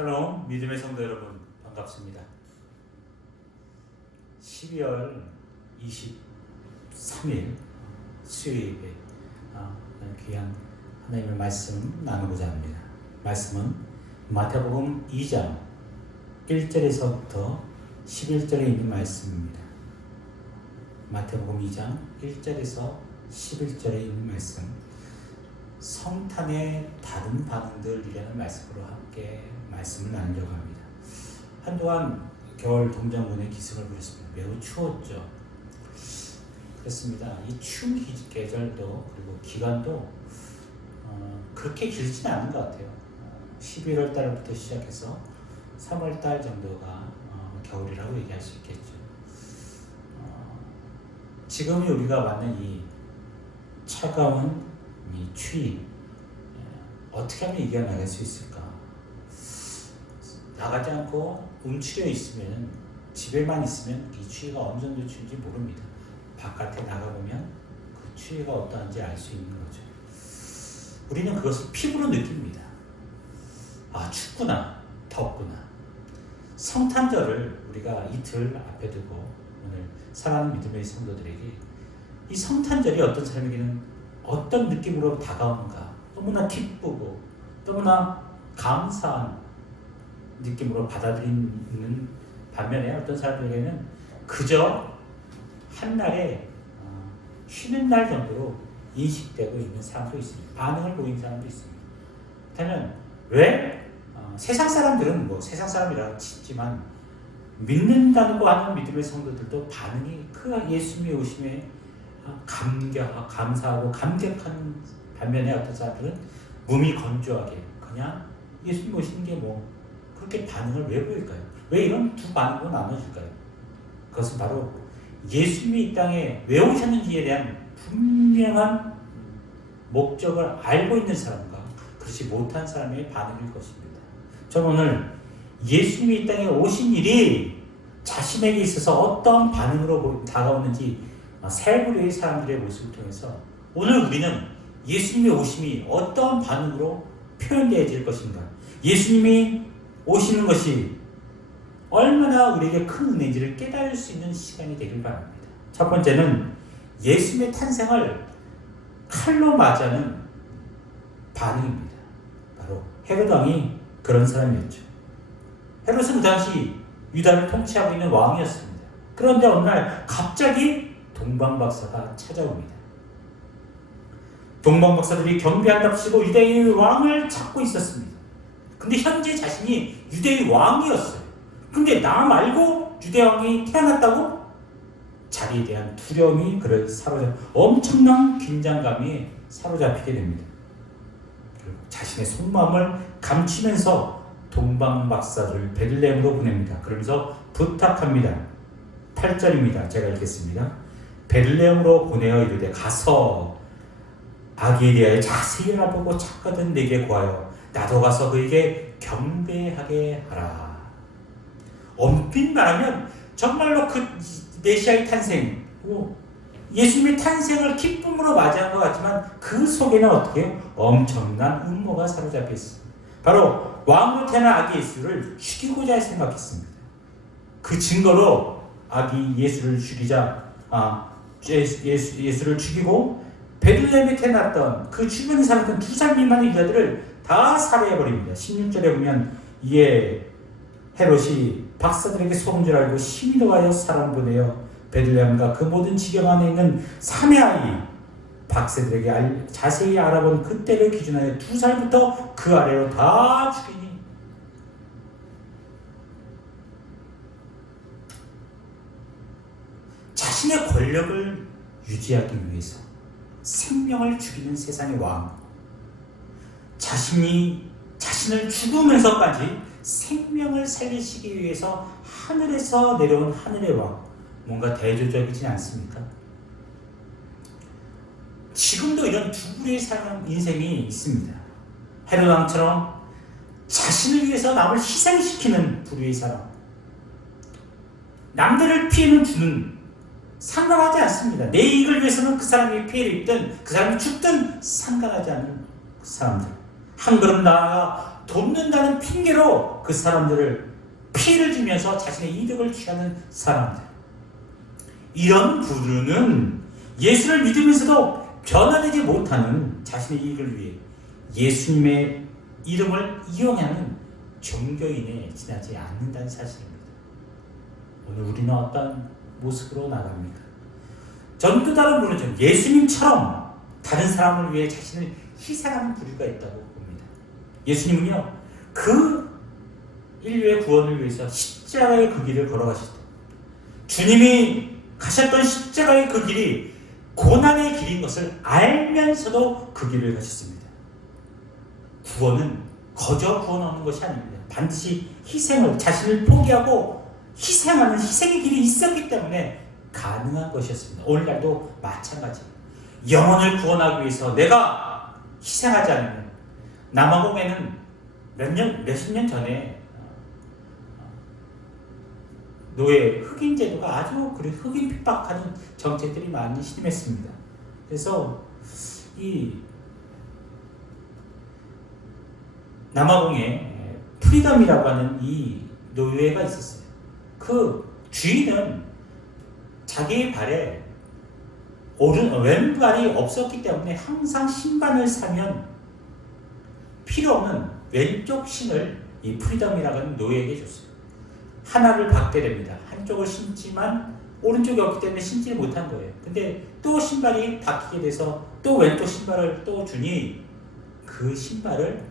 샬롬 믿음의 성도 여러분 반갑습니다. 12월 23일 수요일에 귀한 하나님의 말씀 나누고자 합니다. 말씀은 마태복음 2장 1절에서부터 11절에 있는 말씀입니다. 마태복음 2장 1절에서 11절에 있는 말씀, 성탄의 다른 반응들이라는 말씀으로 함께 말씀을 나누려고 합니다. 한동안 겨울 동장군의 기승을 부렸습니다. 매우 추웠죠. 그렇습니다. 이 추운 계절도 그리고 기간도 그렇게 길지는 않은 것 같아요. 11월 달부터 시작해서 3월 달 정도가 겨울이라고 얘기할 수 있겠죠. 지금 우리가 맞는 이 차가운 이 추위 어떻게 하면 이겨나갈 수 있을까? 나가지 않고 움츠려 있으면, 집에만 있으면 이 추위가 어느 정도 추운지 모릅니다. 바깥에 나가보면 그 추위가 어떠한지 알 수 있는 거죠. 우리는 그것을 피부로 느낍니다. 아, 춥구나, 덥구나. 성탄절을 우리가 이틀 앞에 두고 오늘 사랑하는 믿음의 성도들에게 이 성탄절이 어떤 사람에게는 어떤 느낌으로 다가오는가, 너무나 기쁘고 너무나 감사한 느낌으로 받아들이는 반면에 어떤 사람들에게는 그저 한날에 쉬는 날 정도로 인식되고 있는 사람도 있습니다. 반응을 보이는 사람도 있습니다. 그렇다면 왜 세상 사람들은 세상 사람이라 치지만 믿는다고 하는 믿음의 성도들도 반응이 그 예수님의 오심에 감사하고 감격한 반면에 어떤 사람들은 몸이 건조하게 그냥 예수님 오시는 게 그렇게 반응을 왜 보일까요? 왜 이런 두 반응으로 나눠질까요? 그것은 바로 예수님이 이 땅에 왜 오셨는지에 대한 분명한 목적을 알고 있는 사람과 그렇지 못한 사람의 반응일 것입니다. 저는 오늘 예수님이 이 땅에 오신 일이 자신에게 있어서 어떤 반응으로 다가오는지 세 부류의 사람들의 모습을 통해서 오늘 우리는 예수님의 오심이 어떤 반응으로 표현되어질 것인가, 예수님이 오시는 것이 얼마나 우리에게 큰 은혜인지를 깨달을 수 있는 시간이 되길 바랍니다. 첫 번째는 예수님의 탄생을 칼로 맞이하는 반응입니다. 바로 헤롯 왕이 그런 사람이었죠. 헤롯은 그 당시 유다를 통치하고 있는 왕이었습니다. 그런데 어느 날 갑자기 동방박사가 찾아옵니다. 동방박사들이 경배한답시고 유대의 왕을 찾고 있었습니다. 근데 현재 자신이 유대의 왕이었어요. 근데 나 말고 유대 왕이 태어났다고? 자리에 대한 두려움이 그를 엄청난 긴장감이 사로잡히게 됩니다. 그리고 자신의 속마음을 감추면서 동방박사들을 베들레헴으로 보냅니다. 그러면서 부탁합니다. 8절입니다. 제가 읽겠습니다. 베들레헴으로 보내어 이르되 가서 아기에 대하여 자세히 알아보고 찾거든 내게 구하여 나도 가서 그에게 경배하게 하라. 엄밀히 말하면 정말로 그 메시아의 탄생, 예수님의 탄생을 기쁨으로 맞이한 것 같지만 그 속에는 어떻게 해요? 엄청난 음모가 사로잡혀 있습니다. 바로 왕으로 태어난 아기 예수를 죽이고자 생각했습니다. 그 증거로 아기 예수를 예수를 죽이고 베들레헴에 태어났던 그 주변에 살았던 2살 미만의 유다들을 다 살해해버립니다. 16절에 보면 이에 헤롯이 박사들에게 속은 줄 알고 심히 노하여 사람 보내어 베들레헴과 그 모든 지경 안에 있는 3의 아이 박사들에게 자세히 알아본 그때를 기준하여 2살부터 그 아래로 다 죽이니 자신의 권력을 유지하기 위해서 생명을 죽이는 세상의 왕, 자신을 죽으면서까지 생명을 살리시기 위해서 하늘에서 내려온 하늘의 왕, 뭔가 대조적이지 않습니까? 지금도 이런 두 부류의 사람 인생이 있습니다. 헤롯 왕처럼 자신을 위해서 남을 희생시키는 부류의 사람, 남들을 피해는 주는, 상관하지 않습니다. 내 이익을 위해서는 그 사람이 피해를 입든 그 사람이 죽든 상관하지 않는 그 사람들. 한 걸음 나아가 돕는다는 핑계로 그 사람들을 피해를 주면서 자신의 이득을 취하는 사람들. 이런 부류는 예수를 믿으면서도 변화되지 못하는 자신의 이익을 위해 예수님의 이름을 이용하는 종교인에 지나지 않는다는 사실입니다. 오늘 우리는 어떤 모습으로 나갑니까? 전 또 다른 부류죠. 예수님처럼 다른 사람을 위해 자신을 희생하는 부류가 있다고 봅니다. 예수님은요, 그 인류의 구원을 위해서 십자가의 그 길을 걸어가셨다. 주님이 가셨던 십자가의 그 길이 고난의 길인 것을 알면서도 그 길을 가셨습니다. 구원은 거저 구원하는 것이 아닙니다. 반드시 희생을, 자신을 포기하고 희생하는 희생의 길이 있었기 때문에 가능한 것이었습니다. 오늘날도 마찬가지. 영혼을 구원하기 위해서 내가 희생하지 않으면, 남아공에는 몇십 년 전에 노예 흑인 제도가 아주 흑인 핍박하는 정책들이 많이 심했습니다. 그래서 이 남아공에 프리덤이라고 하는 이 노예가 있었어요. 그 주인은 자기의 발에 왼발이 없었기 때문에 항상 신발을 사면 필요 없는 왼쪽 신을 이 프리덤이라고 하는 노예에게 줬어요. 하나를 받게 됩니다. 한쪽을 신지만 오른쪽이 없기 때문에 신지 못한 거예요. 근데 또 신발이 바뀌게 돼서 또 왼쪽 신발을 또 주니 그 신발을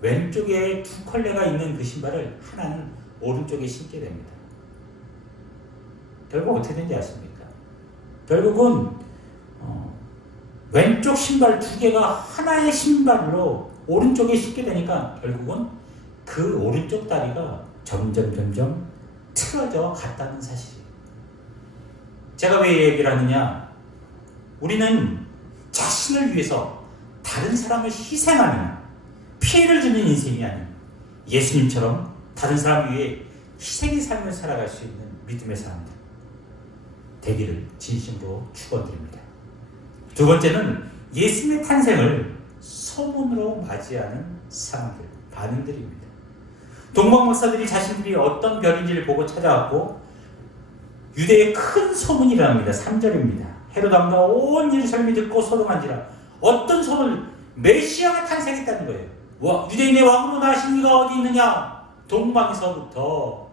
왼쪽에 두 컬레가 있는 그 신발을 하나는 오른쪽에 신게 됩니다. 결국 어떻게 된지 아십니까? 결국은 왼쪽 신발 두 개가 하나의 신발로 오른쪽에 신게 되니까 결국은 그 오른쪽 다리가 점점 틀어져 갔다는 사실이에요. 제가 왜 이 얘기를 하느냐? 우리는 자신을 위해서 다른 사람을 희생하는, 피해를 주는 인생이 아닌 예수님처럼 다른 사람을 위해 희생의 삶을 살아갈 수 있는 믿음의 사람들 되기를 진심으로 축원드립니다. 두 번째는 예수님의 탄생을 소문으로 맞이하는 사람들, 반응들입니다. 동방 목사들이 자신들이 어떤 별인지를 보고 찾아왔고 유대에 큰 소문이 일어납니다. 3절입니다. 헤롯 왕과 온 예루살렘이 듣고 소동한지라. 어떤 소문을, 메시아가 탄생했다는 거예요. 유대인의 왕으로 나신 이가 어디 있느냐? 동방에서부터.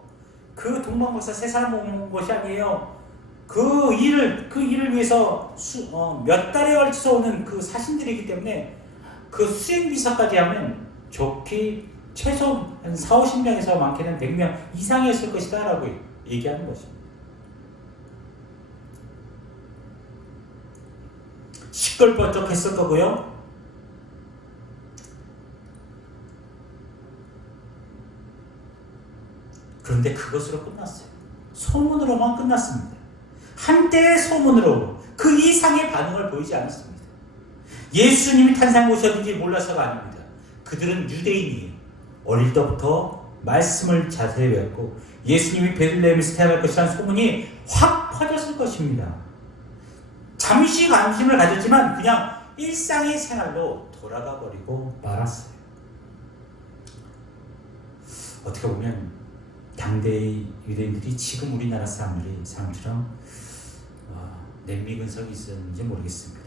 그 동방 목사 세 사람 온 것이 아니에요. 그 일을 위해서 몇 달에 걸쳐서 오는 그 사신들이기 때문에 그 수행비서까지 하면 좋게 최소 한 4, 50명에서 많게는 100명 이상이었을 것이다 라고 얘기하는 것입니다. 시끌벅적했을 거고요. 그런데 그것으로 끝났어요. 소문으로만 끝났습니다. 한때의 소문으로 그 이상의 반응을 보이지 않았습니다. 예수님이 탄생 오셨는지 몰라서가 아닙니다. 그들은 유대인이에요. 어릴 때부터 말씀을 자세히 배웠고 예수님이 베들레헴에서 태어날 것이라는 소문이 확 퍼졌을 것입니다. 잠시 관심을 가졌지만 그냥 일상의 생활로 돌아가 버리고 말았어요. 어떻게 보면 당대의 유대인들이 지금 우리나라 사람처럼 냄비 근성이 있었는지 모르겠습니다.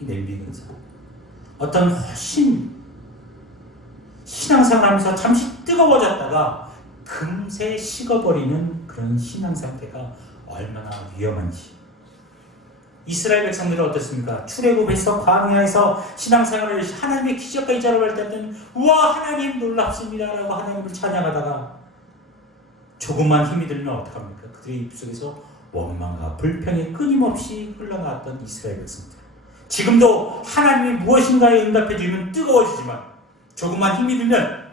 이 냄비 근성, 어떤 훨씬 신앙생활하면서 잠시 뜨거워졌다가 금세 식어버리는 그런 신앙 상태가 얼마나 위험한지. 이스라엘 백성들은 어떻습니까? 출애굽에서 광야에서 신앙생활을 하나님의 기적과 이자를 할 때는 우와 하나님 놀랍습니다라고 하나님을 찬양하다가 조금만 힘이 들면 어떡합니까? 그들의 입속에서 원망과 불평이 끊임없이 흘러나왔던 이스라엘 백성들. 지금도 하나님이 무엇인가에 응답해 주면 뜨거워지지만 조금만 힘이 들면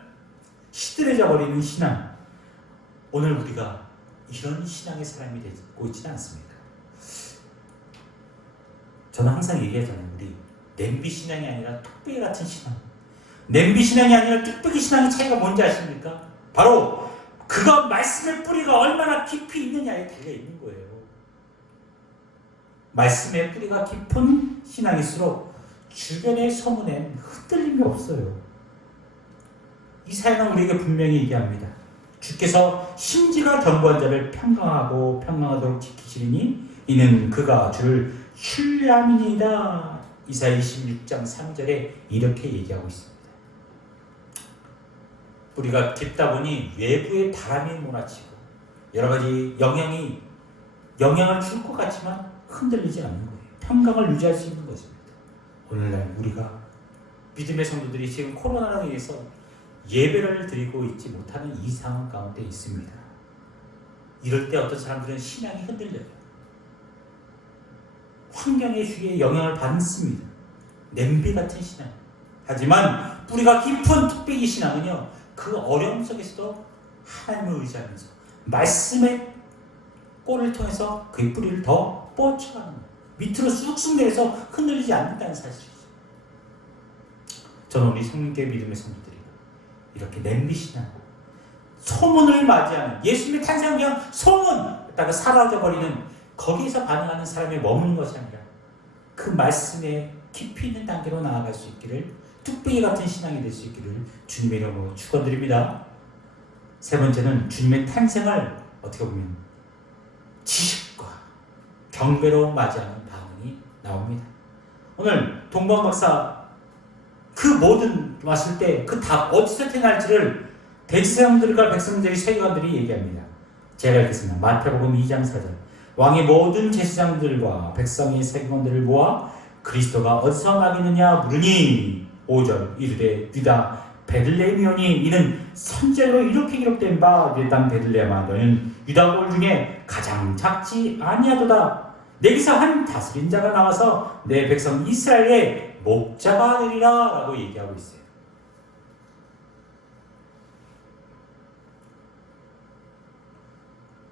시들해져 버리는 신앙. 오늘 우리가 이런 신앙의 사람이 되고 있지는 않습니까? 저는 항상 얘기하잖아요. 우리 냄비 신앙이 아니라 뚝배기 같은 신앙. 냄비 신앙이 아니라 뚝배기 신앙의 차이가 뭔지 아십니까? 바로 그가 말씀의 뿌리가 얼마나 깊이 있느냐에 달려 있는 거예요. 말씀의 뿌리가 깊은 신앙일수록 주변의 소문엔 흔들림이 없어요. 이사야는 우리에게 분명히 얘기합니다. 주께서 심지가 견고한 자를 평강하고 평강하도록 지키시리니 이는 그가 주를 신뢰함이니이다. 이사야 26장 3절에 이렇게 얘기하고 있습니다. 뿌리가 깊다 보니 외부의 바람이 몰아치고 여러 가지 영향을 줄 것 같지만 흔들리지 않는 거예요. 평강을 유지할 수 있는 것입니다. 오늘날 우리가 믿음의 성도들이 지금 코로나로 인해서 예배를 드리고 있지 못하는 이 상황 가운데 있습니다. 이럴 때 어떤 사람들은 신앙이 흔들려요. 환경의 주위에 영향을 받습니다. 냄비 같은 신앙. 하지만 뿌리가 깊은 뚝배기 신앙은요, 그 어려움 속에서도 하나님을 의지하면서 말씀의 꼴을 통해서 그의 뿌리를 더 뻗쳐가는 거예요. 밑으로 쑥쑥 내려서 흔들리지 않는다는 사실이죠. 저는 우리 성민교회 믿음의 성도들이 이렇게 냄비 신앙, 소문을 맞이하는 예수님의 탄생을 그냥 소문에다가 사라져버리는 거기에서 반응하는 사람이 머무는 것이 아니라 그 말씀에 깊이 있는 단계로 나아갈 수 있기를, 뚝배기 같은 신앙이 될 수 있기를 주님의 이름으로 축원드립니다. 세 번째는 주님의 탄생을 어떻게 보면 지식과 경배로 맞이하는 반응이 나옵니다. 오늘 동방 박사 그 모든 왔을 때 그 답 어디서 태어날지를 대제사장들과 백성들이 세관들이 얘기합니다. 제가 읽겠습니다. 마태복음 2장 4절. 왕이 모든 제사장들과 백성의 세관들을 모아 그리스도가 어디서 나기느냐 물으니 5절 이르되 유다 베들레헴이오니 이는 선지자로 이렇게 기록된 바 내 땅 베들레헴아 너는 유다 골 중에 가장 작지 아니하도다. 내게서 한 다스린 자가 나와서 내 백성 이스라엘의 목자가 되리라 라고 얘기하고 있어요.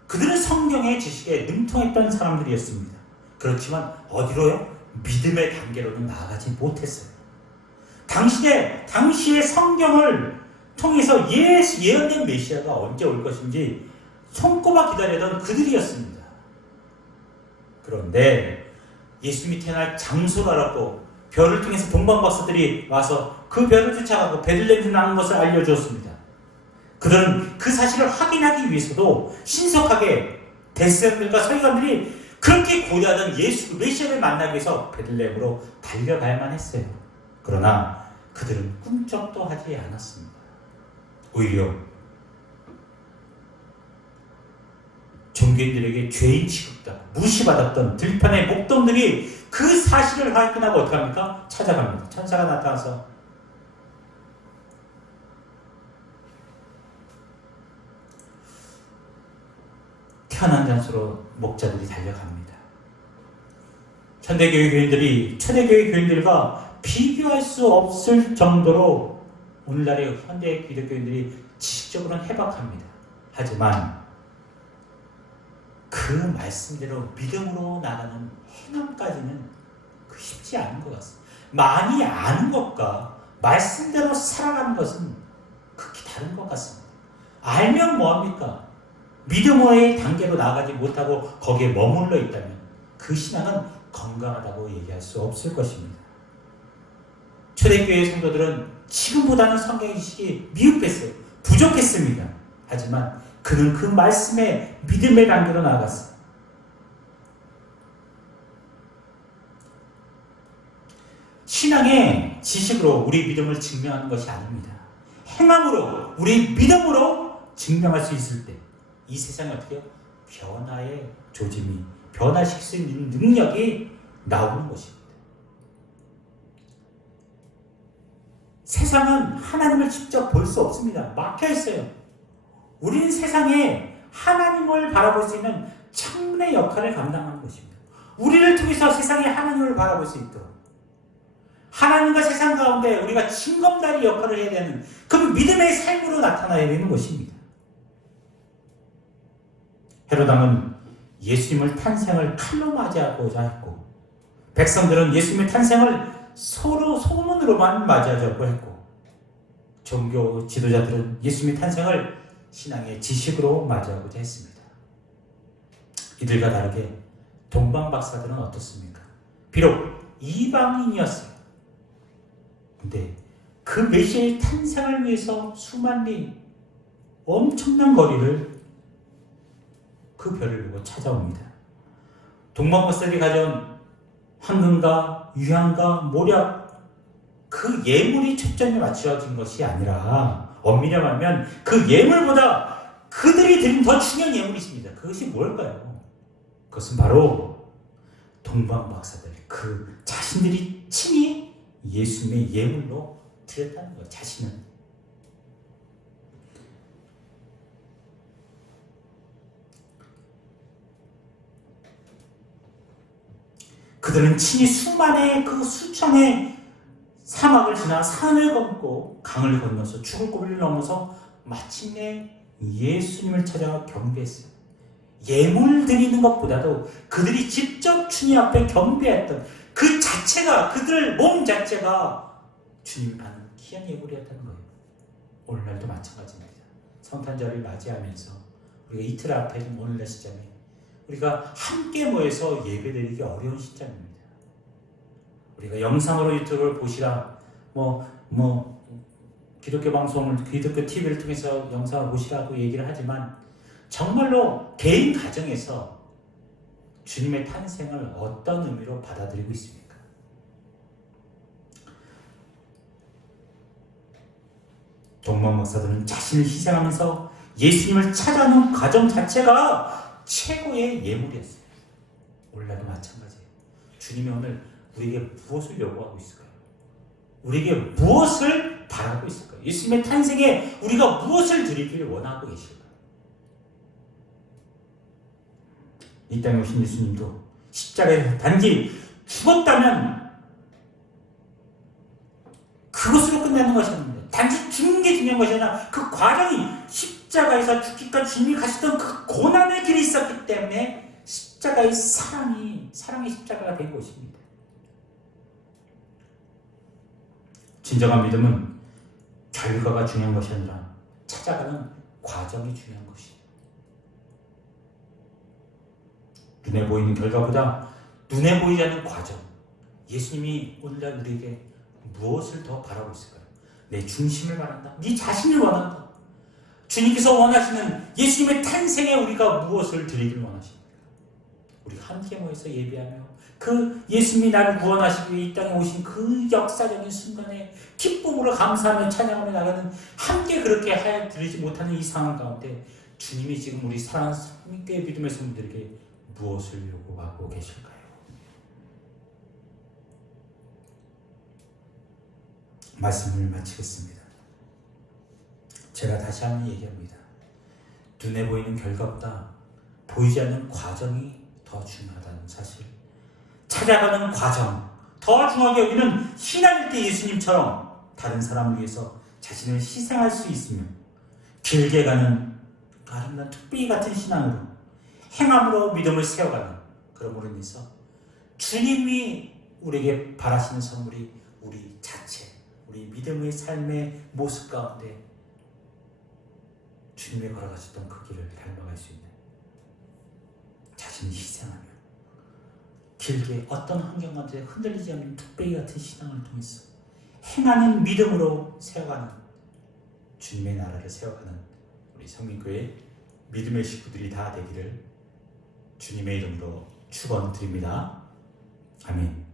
그들은 성경의 지식에 능통했던 사람들이었습니다. 그렇지만 어디로요? 믿음의 단계로는 나아가지 못했어요. 당시의 성경을 통해서 예언된 메시아가 언제 올 것인지 손꼽아 기다리던 그들이었습니다. 그런데 예수님이 태어날 장소를 알았고 별을 통해서 동방박사들이 와서 그 별을 쫓아가고 베들레헴에서 나는 것을 알려주었습니다. 그들은 그 사실을 확인하기 위해서도 신속하게 대제사장들과 서기관들이 그렇게 고대하던 예수 메시아를 만나기 위해서 베들레헴으로 달려가야만 했어요. 그러나 그들은 꿈쩍도 하지 않았습니다. 오히려 종교인들에게 죄인 취급다 무시받았던 들판의 목동들이 그 사실을 확인하고 어떻게 합니까? 찾아갑니다. 천사가 나타나서 태어난 장소로 목자들이 달려갑니다. 현대교회 교인들이 초대교회 교인들과 비교할 수 없을 정도로 오늘날의 현대 기독교인들이 지식적으로는 해박합니다. 하지만 그 말씀대로 믿음으로 나가는 행함까지는 쉽지 않은 것 같습니다. 많이 아는 것과 말씀대로 살아가는 것은 극히 다른 것 같습니다. 알면 뭐합니까? 믿음의 단계로 나가지 못하고 거기에 머물러 있다면 그 신앙은 건강하다고 얘기할 수 없을 것입니다. 초대교회 성도들은 지금보다는 성경 지식이 미흡했어요. 부족했습니다. 하지만 그는 그 말씀에 믿음의 단계로 나아갔어요. 신앙의 지식으로 우리 믿음을 증명하는 것이 아닙니다. 행함으로, 우리 믿음으로 증명할 수 있을 때 이 세상이 어떻게 해요? 변화의 조짐이, 변화시킬 수 있는 능력이 나오는 것입니다. 세상은 하나님을 직접 볼 수 없습니다. 막혀 있어요. 우리는 세상에 하나님을 바라볼 수 있는 창문의 역할을 감당하는 것입니다. 우리를 통해서 세상에 하나님을 바라볼 수 있도록 하나님과 세상 가운데 우리가 징검다리 역할을 해야 되는 그 믿음의 삶으로 나타나야 되는 것입니다. 헤로당은 예수님을 탄생을 칼로 맞이하고자 했고 백성들은 예수님의 탄생을 서로 소문으로만 맞이하자고 했고 종교 지도자들은 예수님의 탄생을 신앙의 지식으로 맞이하고자 했습니다. 이들과 다르게 동방 박사들은 어떻습니까? 비록 이방인이었어요. 근데 그 메시아의 탄생을 위해서 수만리 엄청난 거리를 그 별을 보고 찾아옵니다. 동방박사들이 가져온 황금과 유향과 모략, 그 예물이 초점에 맞춰진 것이 아니라 엄밀히 말하면 그 예물보다 그들이 드린 더 중요한 예물이 있습니다. 그것이 뭘까요? 그것은 바로 동방박사들, 그 자신들이 친히 예수님의 예물로 드렸다는 거예요. 자신은. 그들은 친히 수만의 그 수천의 사막을 지나 산을 건고 강을 건너서 죽을 고비를 넘어서 마침내 예수님을 찾아가 경배했어요. 예물 드리는 것보다도 그들이 직접 주님 앞에 경배했던 그 자체가, 그들 몸 자체가 주님이 받는 귀한 예물이었다는 거예요. 오늘날도 마찬가지입니다. 성탄절을 맞이하면서 우리가 이틀 앞에 있는 오늘날 시점에 우리가 함께 모여서 예배드리기 어려운 시점입니다. 우리가 영상으로 유튜브를 보시라, 기독교 방송을, 기독교 TV를 통해서 영상을 보시라고 얘기를 하지만 정말로 개인 가정에서 주님의 탄생을 어떤 의미로 받아들이고 있습니까? 동방박사들은 자신을 희생하면서 예수님을 찾아오는 과정 자체가 최고의 예물이었어요. 오늘날도 마찬가지예요. 주님이 오늘 우리에게 무엇을 요구하고 있을까요? 우리에게 무엇을 바라고 있을까요? 예수님의 탄생에 우리가 무엇을 드리기를 원하고 계실까요? 이 땅에 오신 예수님도 십자가에 단지 죽었다면 그것으로 끝나는 것이 아닙니다. 단지 죽는 게 중요한 것이 아니라 그 과정이, 십자가에서 죽기까지 주님이 가셨던 그 고난의 길이 있었기 때문에 십자가의 사랑의 십자가가 된 것입니다. 진정한 믿음은 결과가 중요한 것이 아니라 찾아가는 과정이 중요한 것이에요. 눈에 보이는 결과보다 눈에 보이지 않는 과정. 예수님이 오늘날 우리에게 무엇을 더 바라고 있을까요? 내 중심을 바란다. 네 자신을 원한다. 주님께서 원하시는 예수님의 탄생에 우리가 무엇을 드리길 원하십니까? 우리 함께 모여서 예배하며 그 예수님이 나를 구원하시기 위해 이 땅에 오신 그 역사적인 순간에 기쁨으로 감사하며 찬양하며 나가는, 함께 그렇게 하여 드리지 못하는 이 상황 가운데 주님이 지금 우리 사랑하는 함께 믿음의 성도들에게 무엇을 요구하고 계실까요? 말씀을 마치겠습니다. 제가 다시 한번 얘기합니다. 눈에 보이는 결과보다 보이지 않는 과정이 더 중요하다는 사실. 찾아가는 과정, 더 중요하게 여기는 신앙일 때 예수님처럼 다른 사람을 위해서 자신을 희생할 수 있으며 길게 가는 아름다운 뚝배기 같은 신앙으로 행함으로 믿음을 세워가는, 그러므로 인해서 주님이 우리에게 바라시는 선물이 우리 자체, 우리 믿음의 삶의 모습 가운데 주님이 걸어가셨던 그 길을 닮아갈 수 있는, 자신을 희생하며 길게 어떤 환경 가운데 흔들리지 않는 뚝배기 같은 신앙을 통해서 행하는 믿음으로 세워가는, 주님의 나라를 세워가는 우리 성민교회 믿음의 식구들이 다 되기를 주님의 이름으로 축원드립니다. 아멘.